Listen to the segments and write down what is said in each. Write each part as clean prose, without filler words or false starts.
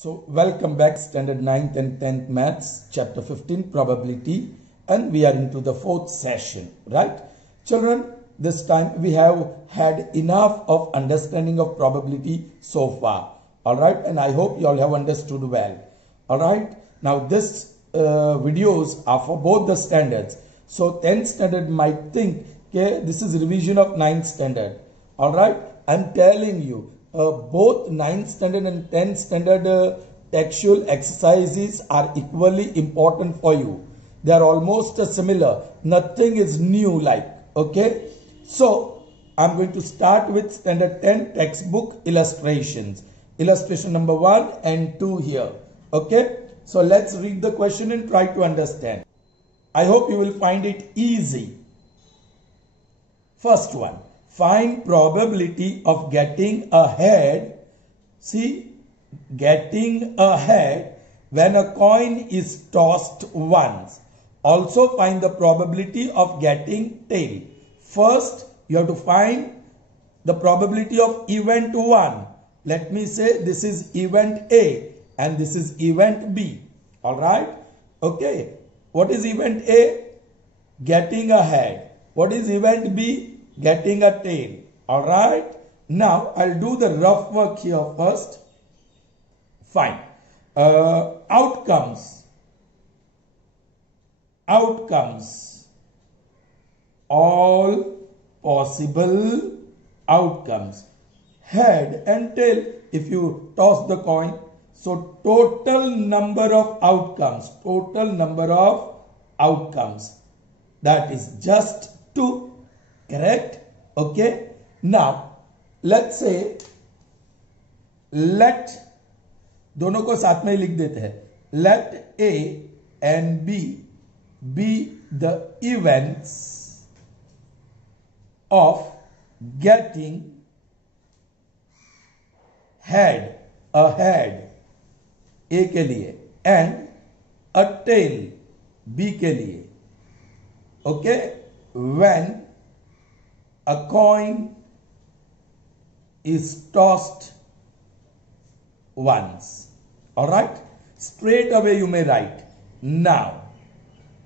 So welcome back, standard 9th and 10th maths, chapter 15 probability, and we are into the fourth session, right? Children, this time we have had enough of understanding of probability so far, all right? And I hope you all have understood well, all right? Now this videos are for both the standards. So 10th standard might think, okay, this is revision of 9th standard, all right? I'm telling you, both 9th standard and 10th standard textual exercises are equally important for you. They are almost similar. Nothing is new like, okay? So, I'm going to start with standard 10 textbook illustrations. Illustration number 1 and 2 here, okay? So, let's read the question and try to understand. I hope you will find it easy. First one. Find probability of getting ahead. See, getting ahead when a coin is tossed once. Also find the probability of getting tail. First, you have to find the probability of event 1. Let me say this is event A and this is event B. Alright? Okay. What is event A? Getting ahead. What is event B? Getting a tail. Alright. Now I'll do the rough work here first. Fine. Outcomes. All possible outcomes. Head and tail. If you toss the coin. So total number of outcomes. That is just 2. Correct? Okay. Now, let's say, let दोनों को साथ में लिख देते हैं. Let A and B be the events of getting head, ahead A के लिए and a tail B के लिए. Okay? When a coin is tossed once. Alright? Straight away you may write. Now,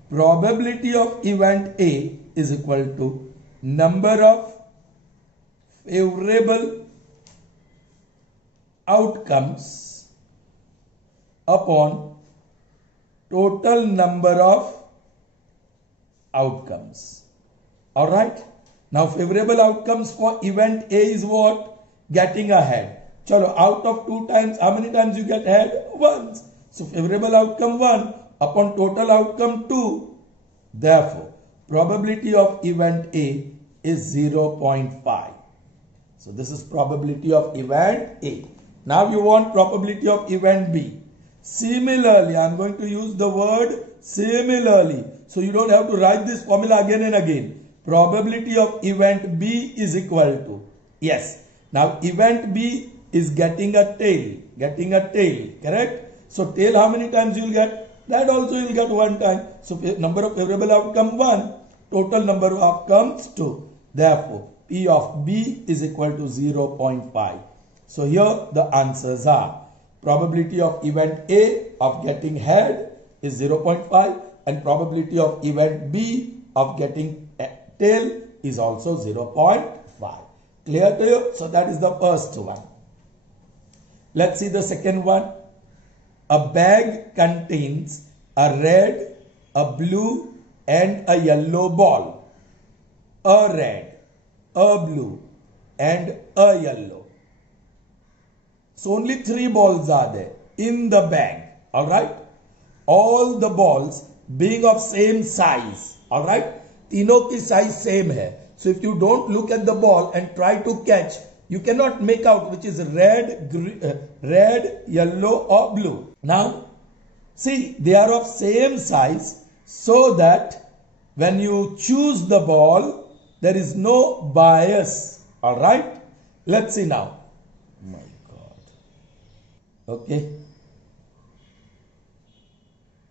probability of event A is equal to number of favorable outcomes upon total number of outcomes. Alright? Now, favorable outcomes for event A is what? Getting ahead. Chalo, out of 2 times, how many times you get ahead? Once. So, favorable outcome 1 upon total outcome 2. Therefore, probability of event A is 0.5. So, this is probability of event A. Now, you want probability of event B. Similarly, I am going to use the word similarly. So, you don't have to write this formula again and again. Probability of event B is equal to, yes. Now, event B is getting a tail, correct? So, tail how many times you will get? That also you will get 1 time. So, number of favorable outcome 1, total number of outcomes 2. Therefore, P of B is equal to 0.5. So, here the answers are probability of event A of getting head is 0.5 and probability of event B of getting tail is also 0.5. Clear to you? So that is the first one. Let's see the second one. A bag contains a red, a blue and a yellow ball. A red, a blue and a yellow. So only 3 balls are there in the bag. Alright? All the balls being of same size. Alright? तीनों की size same है. So if you don't look at the ball and try to catch, you cannot make out which is red, yellow or blue. Now, see, they are of same size so that when you choose the ball, there is no bias. Alright? Let's see now. My God. Okay.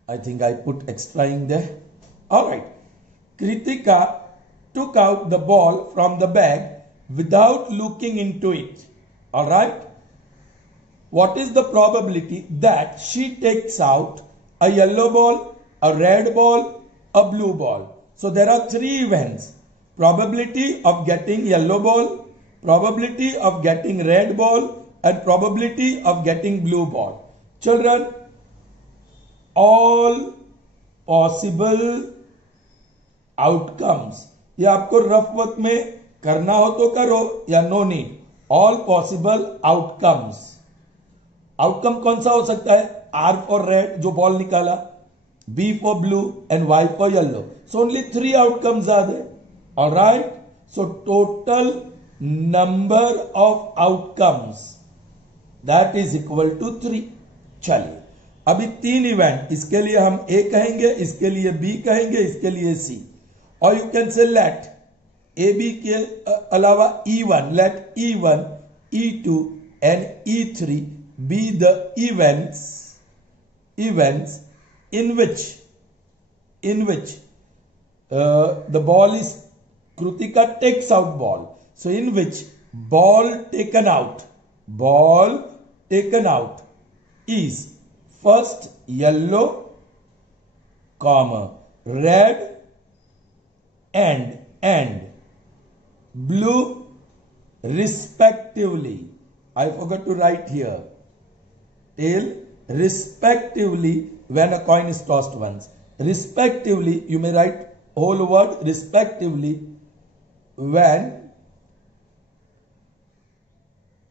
I think I put extra in there. Alright. Kritika took out the ball from the bag without looking into it. Alright? what is the probability that she takes out a yellow ball, a red ball, a blue ball? So there are three events. Probability of getting yellow ball, probability of getting red ball, and probability of getting blue ball. Children, all possible outcomes. ये आपको rough work में करना हो तो करो या no need. All possible outcomes. Outcome कौन सा हो सकता है? आर फॉर रेड, जो बॉल निकाला, B for blue and Y for yellow. So only three outcomes are there. Alright. So total number of outcomes that is equal to 3. चलिए, अभी तीन इवेंट, इसके लिए हम ए कहेंगे, इसके लिए बी कहेंगे, इसके लिए सी. और you can say let A B के अलावा E1, let E1, E2 and E3 be the events in which the ball is, Krutika takes out ball. So in which ball taken out is first yellow, red and blue respectively. I forgot to write here. Till respectively when a coin is tossed once. Respectively, you may write whole word respectively when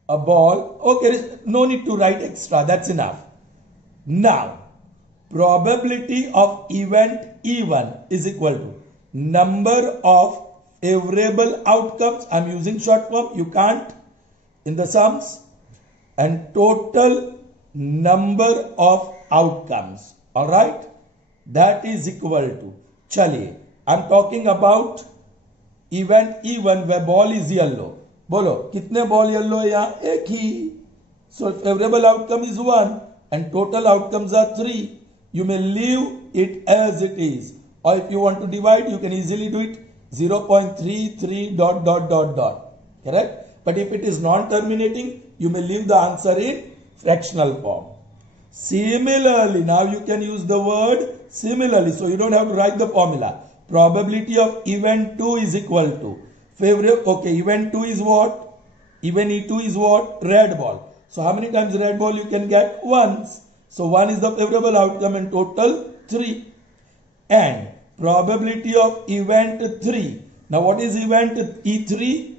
a ball. Okay, no need to write extra. That's enough. Now, probability of event E1 is equal to number of favorable outcomes. I'm using short form, you can't, in the sums, and total number of outcomes. Alright, that is equal to, chaliye, I'm talking about event E1 where ball is yellow. बोलो कितने ball yellow है यहाँ? एक ही. So favorable outcome is 1 and total outcomes are 3. You may leave it as it is, or if you want to divide, you can easily do it 0.33 ... Correct? But if it is non-terminating, you may leave the answer in fractional form. Similarly, now you can use the word similarly, so you don't have to write the formula. Probability of event 2 is equal to favorable. Okay, event 2 is what? Event E2 is what? Red ball. So how many times red ball you can get? Once. So 1 is the favorable outcome and total 3. And probability of event 3. Now what is event E3?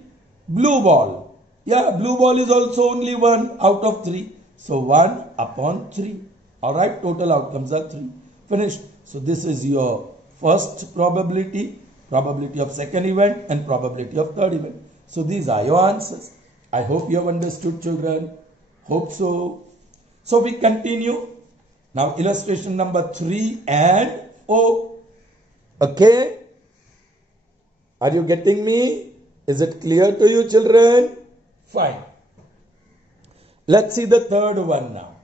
Blue ball. Yeah, blue ball is also only 1 out of 3. So 1 upon 3. Alright, total outcomes are 3. Finished. So this is your first probability, probability of second event and probability of third event. So these are your answers. I hope you have understood, children. Hope so. So we continue. Now illustration number 3 and 4. Okay? Are you getting me? Is it clear to you, children? Fine. Let's see the third one now.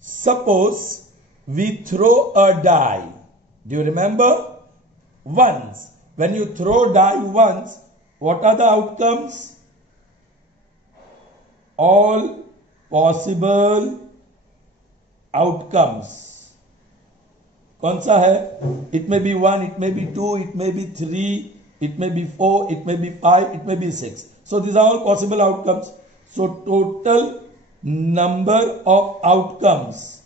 Suppose we throw a die. Do you remember? Once. When you throw die once, what are the outcomes? All possible outcomes. कौन सा है? It may be 1, it may be 2, it may be 3, it may be 4, it may be 5, it may be 6. So these are all possible outcomes. So total number of outcomes,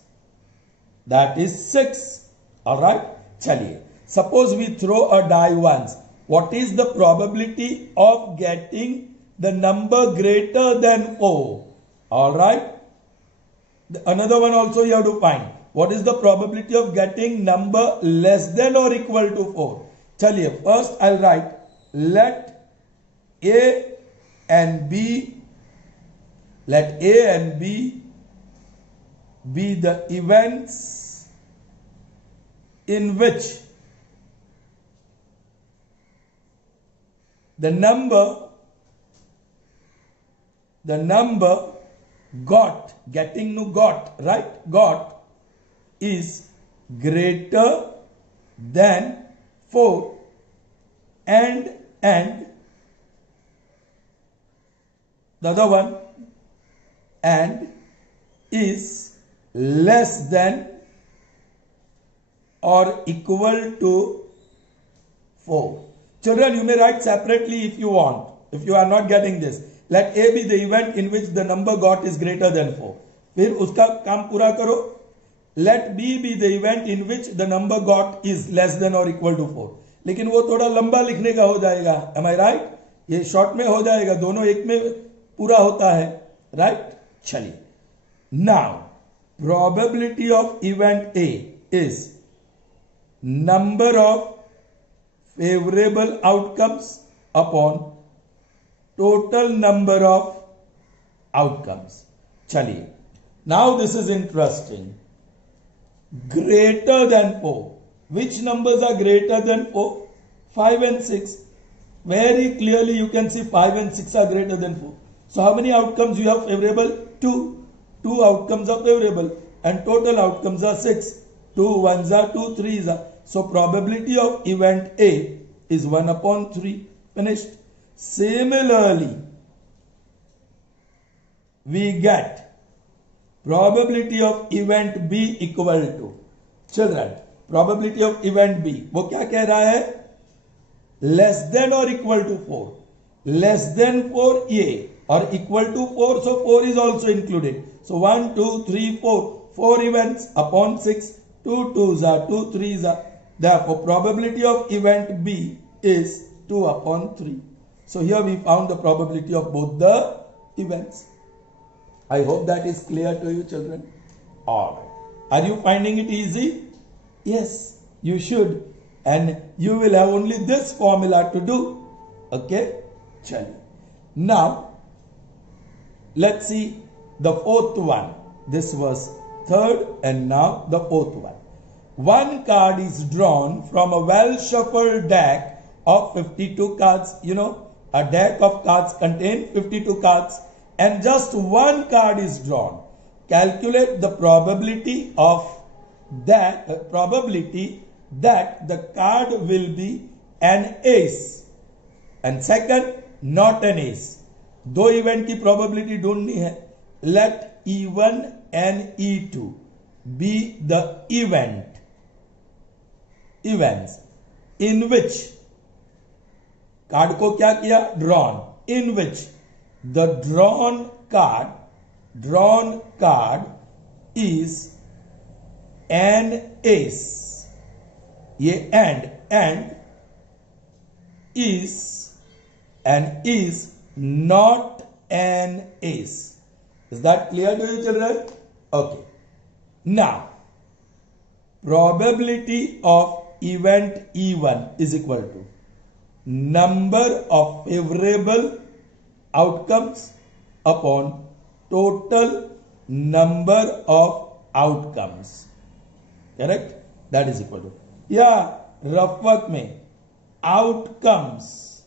that is 6. Alright? Chaliye. Suppose we throw a die once. What is the probability of getting the number greater than 4? Alright? Another one also you have to find. What is the probability of getting number less than or equal to 4? Chaliye, first I'll write, let A and B be the events in which the number got is greater than 4 and the other one, and is less than or equal to 4. Children, you may write separately if you want. If you are not getting this, let A be the event in which the number got is greater than 4. फिर उसका काम पूरा करो. Let B be the event in which the number got is less than or equal to 4. लेकिन वो थोड़ा लंबा लिखने का हो जाएगा. Am I right? ये शॉर्ट में हो जाएगा. दोनों एक में पूरा होता है. Right? चलिए. Now, probability of event A is number of favorable outcomes upon total number of outcomes. चलिए. Now this is interesting. Greater than 4. Which numbers are greater than 4? 5 and 6. Very clearly you can see 5 and 6 are greater than 4. So how many outcomes you have favorable? 2. 2 outcomes are favorable and total outcomes are 6. 2 ones are 2 threes are. So probability of event A is 1 upon 3. Finished. Similarly, we get probability of event B equal to, children, probability of event B, वो क्या कह रहा है? Less than or equal to 4. Less than 4 ये or equal to 4, so 4 is also included. So 1, 2, 3, 4. 4 events upon 6. 2 2s are 2 3s are. Therefore, probability of event B is 2 upon 3. So here we found the probability of both the events. I hope that is clear to you, children. Alright. Are you finding it easy? Yes, you should. And you will have only this formula to do. Okay? Chali. Now, let's see the fourth one. This was third and now the fourth one. One card is drawn from a well-shuffled deck of 52 cards. You know, a deck of cards contains 52 cards and just one card is drawn. Calculate the probability of that probability that the card will be an ace and second not an ace. दो event की probability ढूंढनी है. Let E1 and E2 be the events in which card को क्या किया? Drawn. In which the drawn card is an ace. ये and is not an ace. Is that clear to you, children? Okay. Now, probability of event E1 is equal to number of favorable outcomes upon total number of outcomes. Correct? That is equal to. Yeah, rough work में outcomes,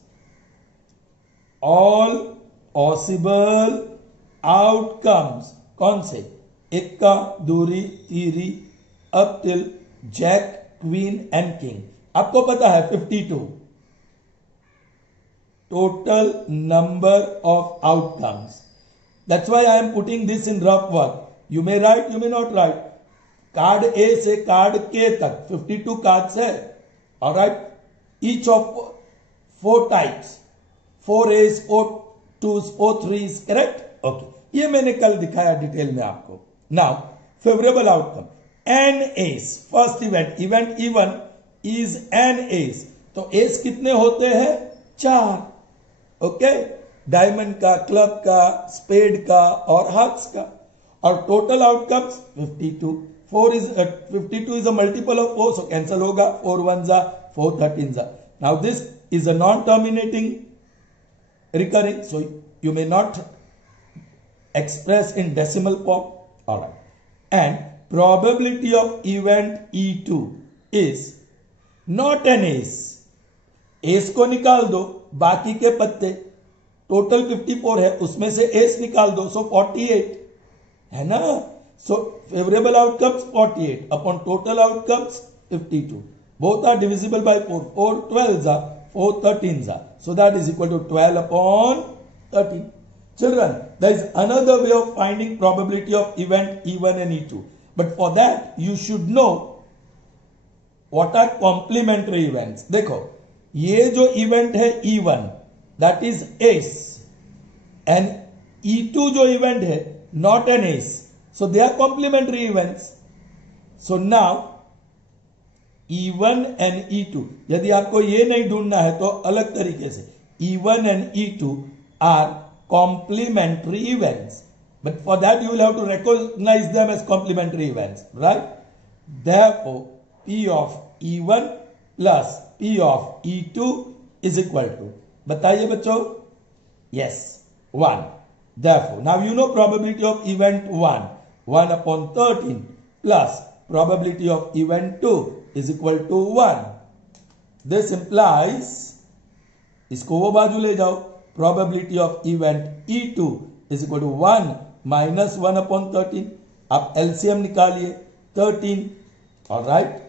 all possible outcomes. कौन से? इक्का, दूरी, तीरी, up till jack, queen and king. आपको पता है 52. Total number of outcomes. That's why I am putting this in rough work. You may write, you may not write. Card A से card K तक 52 cards है. Alright. Each of 4 types, 4 A's, 4 2's, 4 3's. Correct? Okay. ये मैंने कल दिखाया detail में आपको. Now favourable outcome N S. First event E1 is N S. तो एस कितने होते हैं? 4. ओके. डायमंड का, क्लब का, स्पेड का और हार्ट्स का. और total outcomes 52. 52 is a multiple of 4, so cancel होगा. 4 1s are 4 13s are. Now this is a non-terminating recurring, so you may not express in decimal form. Alright. And probability of event E2 is not an ace. Ace को निकाल दो, बाकी के पत्ते total 54 है, उसमें से एस निकाल दो, सो 48 है ना. So favorable outcomes 48 upon total outcomes 52. Both are divisible by 4. 4 12s are, 4 13s are. So that is equal to 12 upon 13. Children, there is another way of finding probability of event E1 and E2. But for that, you should know what are complementary events. देखो, ये जो event है E1, that is ace, and E2 जो event है, not an ace. So they are complementary events. So now E1 and E2, यदि आपको ये नहीं ढूंढना है तो अलग तरीके से E1 and E2 are complementary events. But for that you will have to recognize them as complementary events, right? Therefore, P of E1 plus P of E2 is equal to, बताइए बच्चों? Yes, 1. Therefore, now you know probability of event 1, 1 upon 13 plus probability of event 2 is equal to 1. This implies, इसको वो बाजू ले जाओ, probability of event E2 is equal to 1 minus 1 upon 13. आप LCM निकालिए, 13, alright,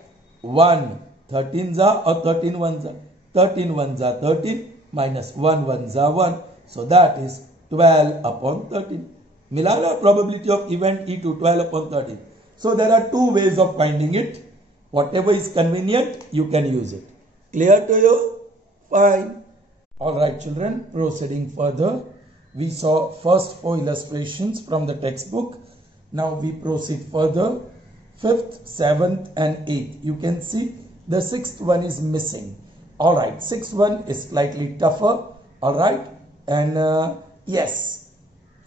1 13 जा और 13 1 जा, 13 1 जा 13 minus 1 1 जा 1, so that is 12 upon 13. मिला ना probability of event E2, 12 upon 13. So there are two ways of finding it. Whatever is convenient, you can use it. Clear to you? Fine. Alright children, proceeding further. We saw first 4 illustrations from the textbook. Now we proceed further. 5th, 7th and 8th. You can see the 6th one is missing. Alright, 6th one is slightly tougher. Alright, and yes,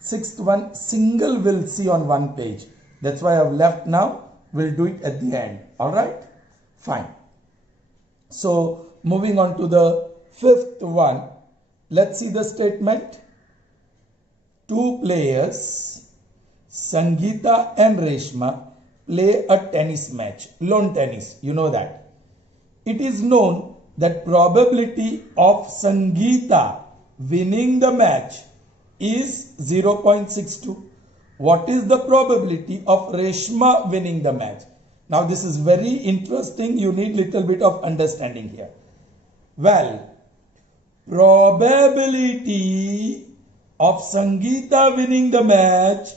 6th one single will see on one page. That's why I've left now. We'll do it at the end. Alright, fine. So moving on to the 5th one. Let's see the statement. 2 players, Sangeeta and Reshma, play a tennis match. Lawn tennis, you know that. It is known that probability of Sangeeta winning the match is 0.62. What is the probability of Reshma winning the match? Now this is very interesting. You need little bit of understanding here. Well, probability of Sangeeta winning the match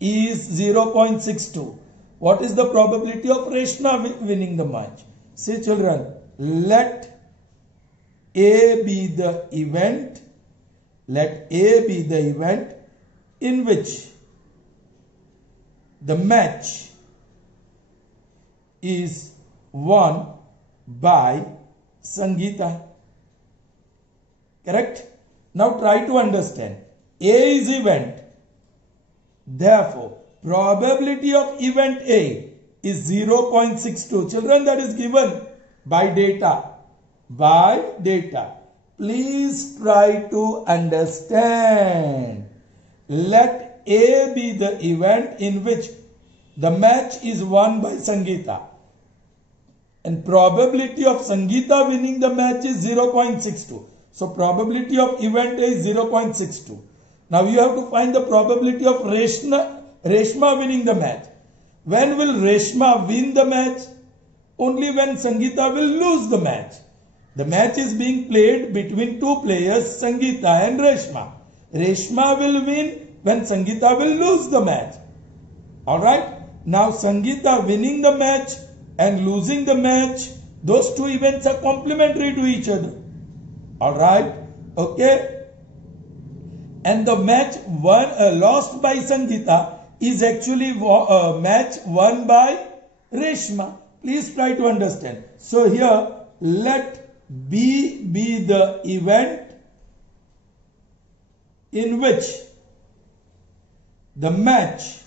is 0.62. What is the probability of Reshma winning the match? See children, let A be the event. Let A be the event in which the match is won by Sangeeta. Correct? Now try to understand. A is event. Therefore, probability of event A is 0.62. Children, that is given by data. By data. Please try to understand. Let A be the event in which the match is won by Sangeeta. And probability of Sangeeta winning the match is 0.62. So probability of event A is 0.62. Now you have to find the probability of Reshma winning the match. When will Reshma win the match? Only when Sangeeta will lose the match. The match is being played between 2 players, Sangeeta and Reshma. Reshma will win when Sangeeta will lose the match. Alright? Now Sangeeta winning the match and losing the match, those 2 events are complementary to each other. Alright? Okay? And the match lost by Sangeeta is actually a match won by Reshma. Please try to understand. So here, let B be the event in which the match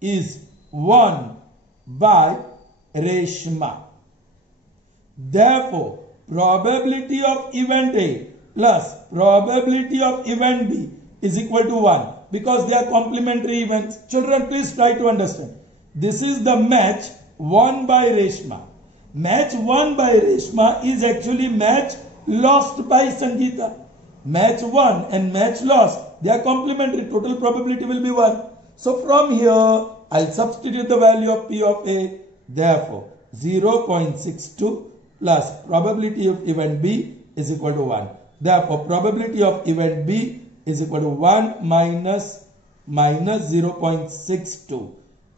is won by Reshma. Therefore, probability of event A plus probability of event B is equal to 1 because they are complementary events. Children, please try to understand. This is the match won by Reshma. Match won by Reshma is actually match lost by Sangeeta. Match won and match lost, they are complementary. Total probability will be 1. So from here, I'll substitute the value of P of A. Therefore, 0.62 plus probability of event B is equal to 1. Therefore, probability of event B is equal to 1 minus 0.62,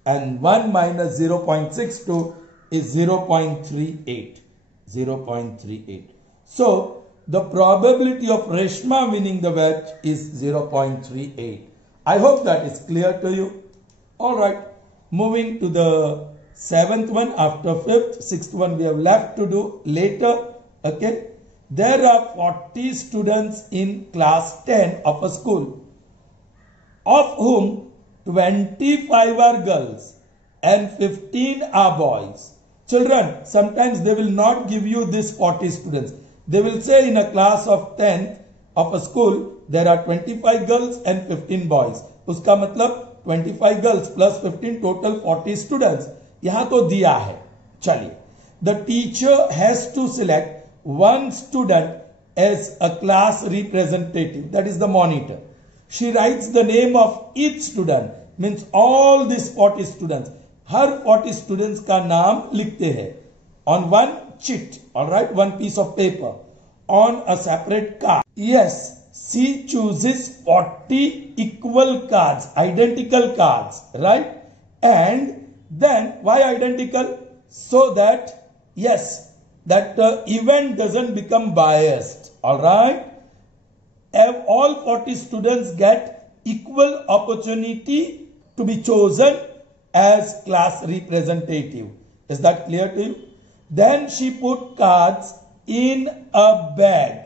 and 1 minus 0.62 is 0.38. 0.38. So the probability of Reshma winning the bet is 0.38. I hope that is clear to you. All right. Moving to the seventh one after fifth. Sixth one we have left to do later. Okay. There are 40 students in class 10 of a school, of whom 25 are girls and 15 are boys. Children, sometimes they will not give you this 40 students. They will say in a class of 10 of a school, there are 25 girls and 15 boys. Uska matlab 25 girls plus 15 total 40 students. Yahan to diya hai. Chaliye. The teacher has to select one student as a class representative. That is the monitor. She writes the name of each student. Means all these 40 students. Her 40 students ka naam likhte hai. On one sheet. Alright. One piece of paper. On a separate card. Yes. She chooses 40 equal cards, identical cards, right? And then, why identical? So that, yes, that the event doesn't become biased, alright? All 40 students get equal opportunity to be chosen as class representative. Is that clear to you? Then she put cards in a bag.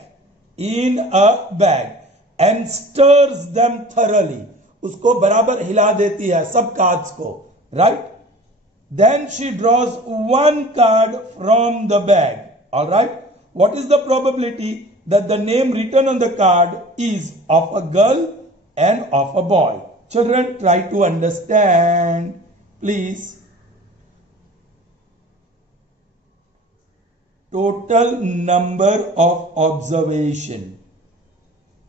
And stirs them thoroughly. Usko barabar hila deti hai sab cards ko, right? Then she draws one card from the bag. All right. What is the probability that the name written on the card is of a girl and of a boy? Children, try to understand, please. Total number of observation.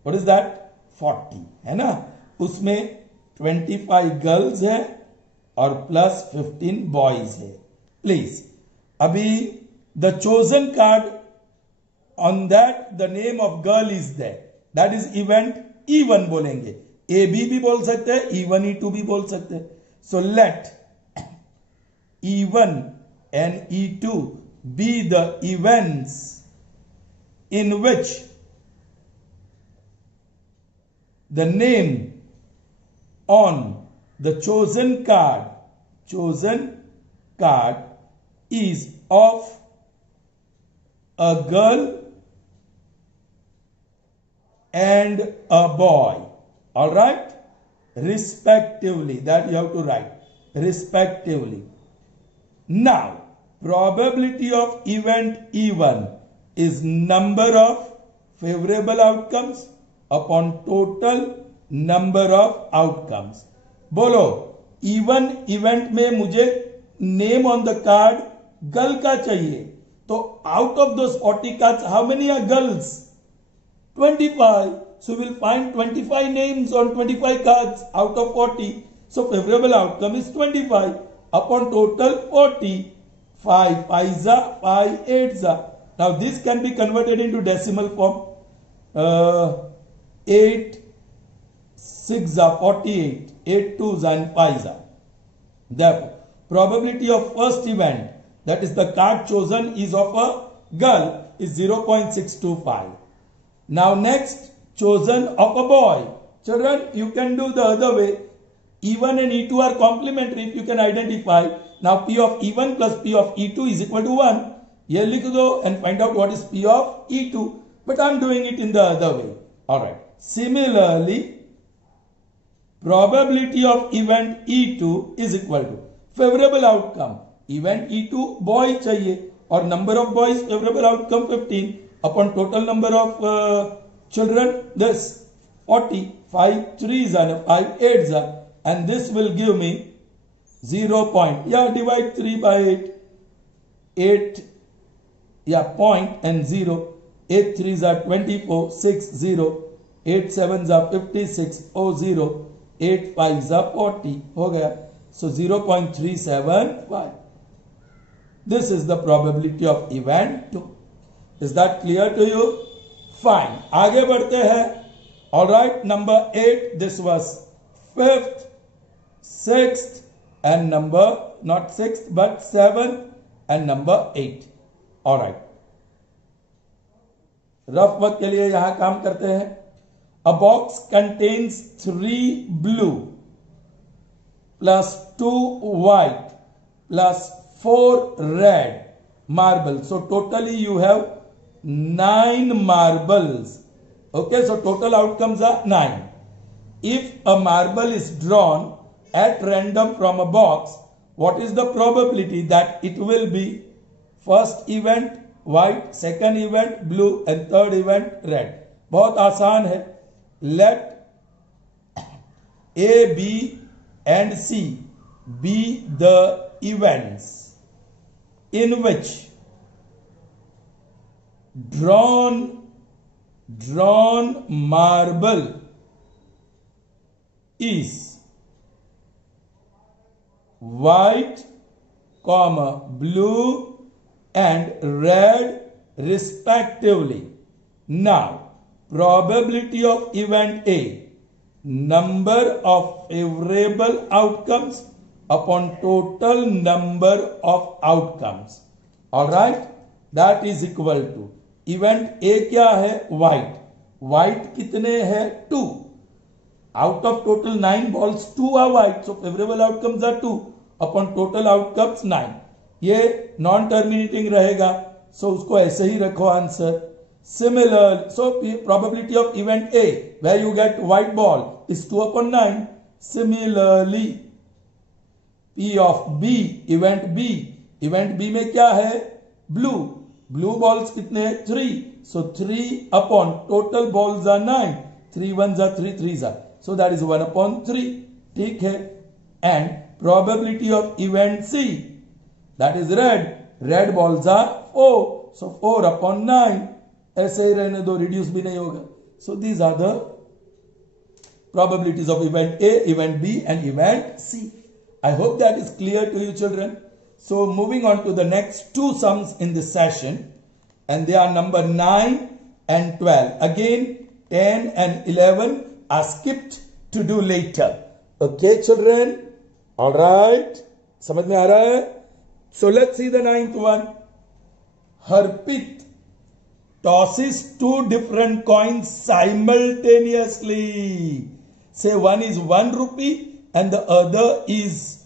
What is that? 40. है ना? उसमें 25 girls है और plus 15 boys है. Please. अभी the chosen card, on that the name of girl is there. That is event E1 बोलेंगे. AB भी बोल सकते हैं, E1 E2 भी बोल सकते हैं. So let E1 and E2 be the events in which the name on the chosen card is of a girl and a boy. All right? Respectively. That you have to write. Respectively. Now, probability of event E1 is number of favorable outcomes upon total number of outcomes. बोलो, E1 event में मुझे name on the card girl का चाहिए. तो out of those 40 cards, how many are girls? 25. So we will find 25 names on 25 cards out of 40. So favorable outcome is 25 upon total 40. 5 5s, 5 8s. Now this can be converted into decimal form. 8 6s, 48. 8 2s and 5s. Therefore, probability of first event, that is the card chosen is of a girl, is 0.625. Now next, chosen of a boy. Children, you can do the other way. E1 and E2 are complementary if you can identify. Now P of E1 plus P of E2 is equal to 1. Here likh do and find out what is P of E2. But I am doing it in the other way. Alright. Similarly, probability of event E2 is equal to favorable outcome. Event E2 boy chahiye or number of boys favorable outcome 15 upon total number of children this 40. 5 3s and 5 8s and this will give me 0. Divide 3 by 8. 8 point and 0. 8 3s are 24. 6 0. 8 7s are 56. 0. 8 5s are 40. हो गया. So 0.375. This is the probability of event 2. Is that clear to you? Fine. आगे बढ़ते हैं. All right, number 8, this was 5th, 6th, and number, not 6th, but 7th, and number 8. All right. Rough work के लिए यहां काम करते हैं. A box contains 3 blue plus 2 white plus 4 red marbles. So totally you have 9 marbles. Okay, so total outcomes are 9. If a marble is drawn at random from a box, what is the probability that it will be first event white, second event blue and third event red? बहुत आसान है. Let A, B and C be the events in which drawn marble is white, blue and red respectively. Now, probability of event A, number of favorable outcomes upon total number of outcomes. All right, that is equal to event A क्या है? White. White कितने है? 2. Out of total 9 balls, 2 are white. So favorable outcomes are 2 upon total outcomes 9. ये non terminating रहेगा, सो उसको ऐसे ही रखो answer. Similar, so probability of event A, where you get white ball, is 2 upon 9. Similarly, P of B, event B में क्या है? Blue balls कितने हैं? 3. So 3 upon total balls are 9. 3 ones are 3 threes are. So that is 1 upon 3. ठीक है. And probability of event C, that is red balls are 4. So 4 upon 9. ऐसे ही रहने दो, रिड्यूस भी नहीं होगा. So these are the probabilities of event A, event B and event C. I hope that is clear to you children. So moving on to the next 2 sums in this session, and they are number 9 and 12. Again 10 and 11 are skipped to do later. Okay children? Alright. समझ में आ रहा है? So let's see the 9th one. Harpit tosses 2 different coins simultaneously. Say one is 1 rupee and the other is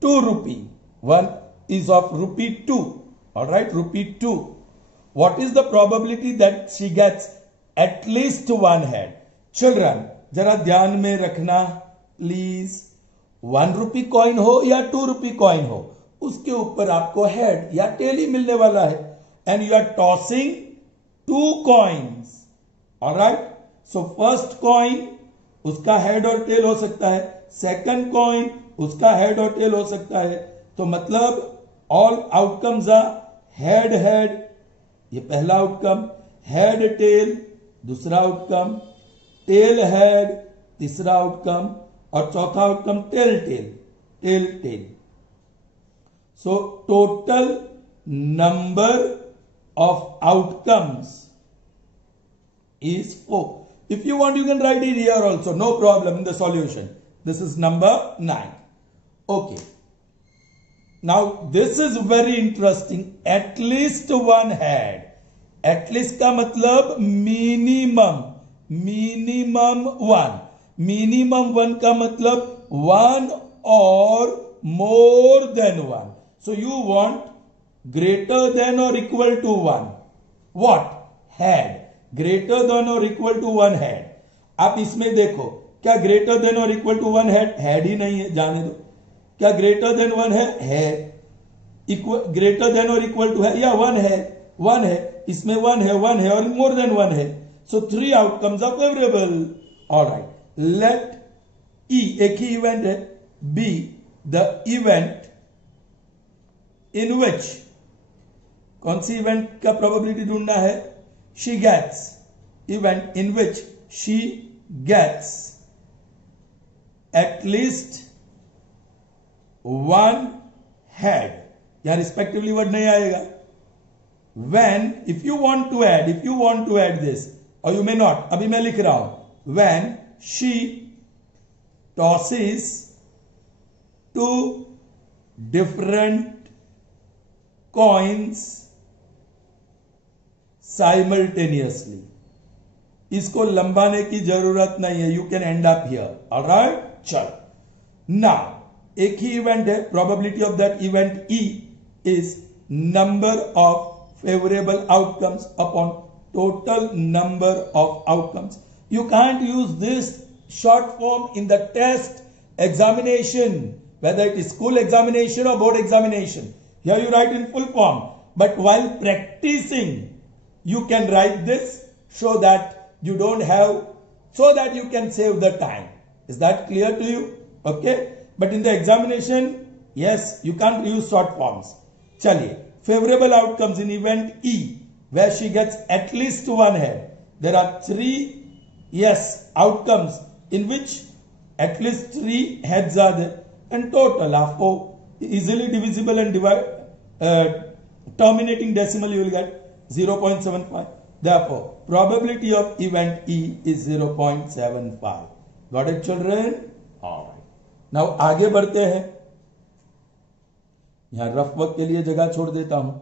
2 rupee. One is of rupee 2. Alright, rupee 2. What is the probability that she gets at least 1 head? Children, जरा ध्यान में रखना please. 1 rupee coin हो या 2 rupee coin हो, उसके ऊपर आपको हेड या टेल ही मिलने वाला है. And you are tossing 2 coins. Alright. So first coin उसका हेड और टेल हो सकता है. Second coin उसका हेड और टेल हो सकता है. तो मतलब all outcomes are head head. ये पहला आउटकम. हेड टेल दूसरा आउटकम. टेल हेड तीसरा आउटकम. और चौथा outcome tail tail. So total number of outcomes is 4. If you want, you can write it here also. No problem in the solution. This is number 9. Okay. Now this is very interesting. At least 1 head. At least का मतलब minimum 1. Minimum 1 का मतलब 1 or more than 1. So you want greater than or equal to 1. What? Head. Greater than or equal to 1 head. आप इसमें देखो, क्या greater than or equal to 1 head? Head ही नहीं है, जाने दो. क्या greater than 1 है? Greater than or equal to है? या 1 है. इसमें 1 है और more than 1 है. So 3 outcomes are favorable. Alright. Let E, एक ही event है, be the event in which, कौन सी इवेंट का प्रोबेबिलिटी ढूंढना है? She gets, event in which she gets at least 1 head. यहां रिस्पेक्टिवली वर्ड नहीं आएगा. When, if you want to add this, or you may not. अभी मैं लिख रहा हूं when she tosses two different coins simultaneously. इसको लंबाने की जरूरत नहीं है. You can and up here. Alright, चलो नाउ एक ही इवेंट है. Probability of that event E is number of favorable outcomes upon total number of outcomes. You can't use this short form in the test examination, whether it is school examination or board examination. Here you write in full form, but while practicing you can write this so that you don't have, so that you can save the time. Is that clear to you? Okay, but in the examination, yes, you can't use short forms. Chaliye, favorable outcomes in event E, where she gets at least one head. There are three, yes, outcomes in which at least 3 heads are there, and total are 4, easily divisible and terminating decimal you will get 0.75. Therefore, probability of event E is 0.75. Got it, children? All right. Now आगे बढ़ते हैं. यहां rough work के लिए जगह छोड़ देता हूं.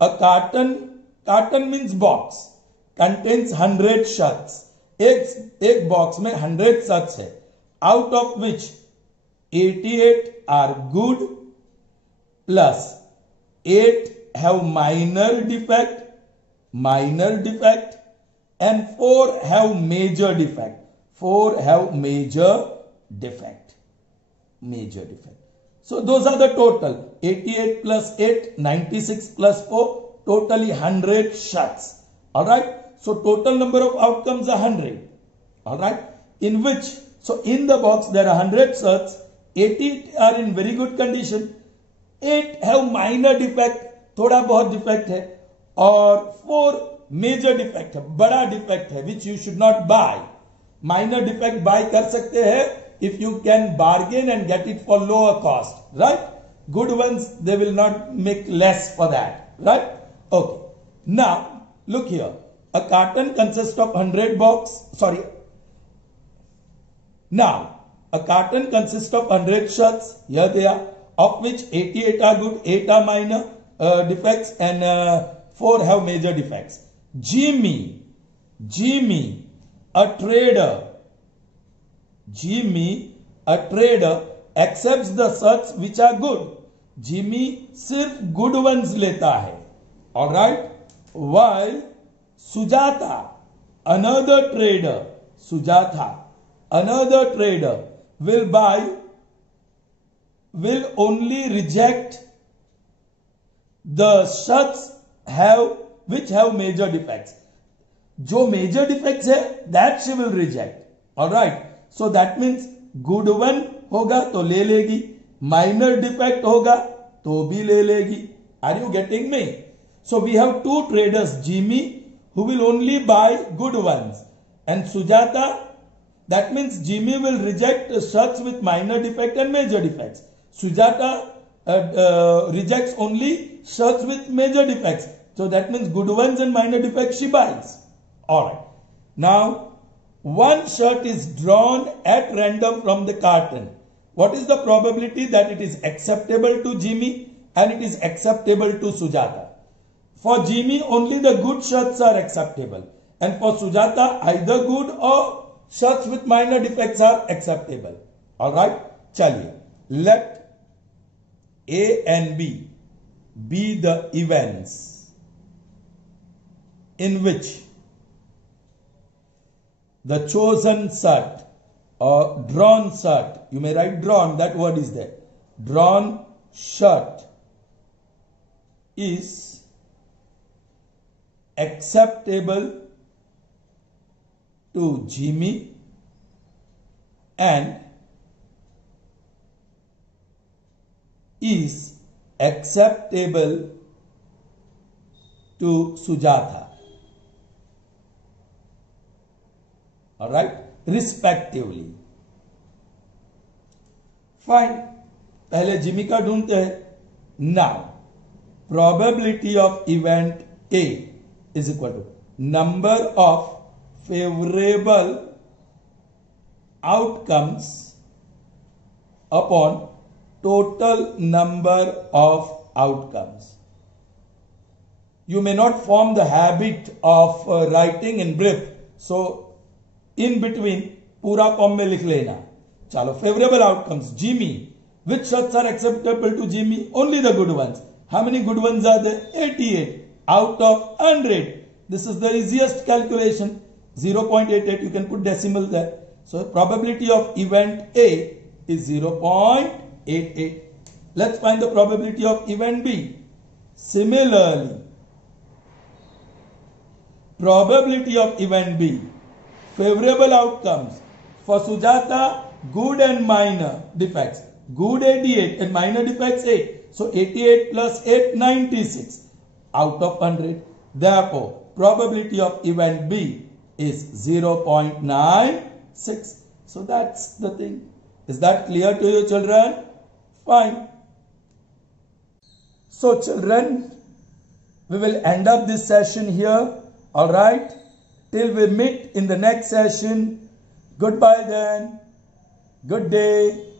A carton means box contains 100 shots. एक बॉक्स में 100 shots है, out of which 88 are good plus 8 have minor defect and 4 have major defect. 4 have major defect. So those are the total. 88 plus 8, 96 plus 4, totally 100 shots. Alright. So total number of outcomes are 100. Alright. In which, so in the box there are 100 shots. 80 are in very good condition. 8 have minor defect. थोड़ा बहुत defect है. और 4 major defect है. बड़ा defect है. Which you should not buy. Minor defect buy कर सकते हैं if you can bargain and get it for lower cost, right? Good ones, they will not make less for that, right? Okay. Now, look here. A carton consists of 100 Now, a carton consists of 100 shots. Here they are, of which 88 are good, 8 are minor defects, and 4 have major defects. Jimmy, a trader, accepts the shots which are good. Jimmy सिर्फ good ones लेता है. Alright? While Sujata, another trader will only reject the shots which have major defects. जो major defects है, that she will reject. Alright? So that means good one होगा तो ले लेगी, minor defect होगा तो भी ले लेगी. Are you getting me? So we have two traders, Jimmy, who will only buy good ones, and Sujata. That means Jimmy will reject shots with minor defect and major defects. Sujata rejects only shots with major defects. So that means good ones and minor defects she buys. Alright. Now, one shot is drawn at random from the carton. What is the probability that it is acceptable to Jimmy and it is acceptable to Sujata? For Jimmy, only the good shots are acceptable. And for Sujata, either good or shots with minor defects are acceptable. Alright? Chaliye. Let A and B be the events in which the chosen shot or drawn shot, you may write drawn, that word is there. Drawn shot is acceptable to Jimmy and is acceptable to Sujata. Alright, respectively. Fine. पहले Jimmy का ढूंढते हैं. Now, probability of event A is equal to number of favorable outcomes upon total number of outcomes. You may not form the habit of writing in brief, so in between पूरा form में लिख लेना. चलो, favorable outcomes, Jimmy. Which shots are acceptable to Jimmy? Only the good ones. How many good ones are there? 88 out of 100. This is the easiest calculation. 0.88, you can put decimal there. So probability of event A is 0.88. Let's find the probability of event B. Similarly, probability of event B, favorable outcomes for Sujata, good and minor defects. Good 88 and minor defects 8. So 88 plus 8, 96 out of 100. Therefore, probability of event B is 0.96. So that's the thing. Is that clear to you, children? Fine. So children, we will end up this session here. Alright? Till we meet in the next session. Goodbye then. Good day.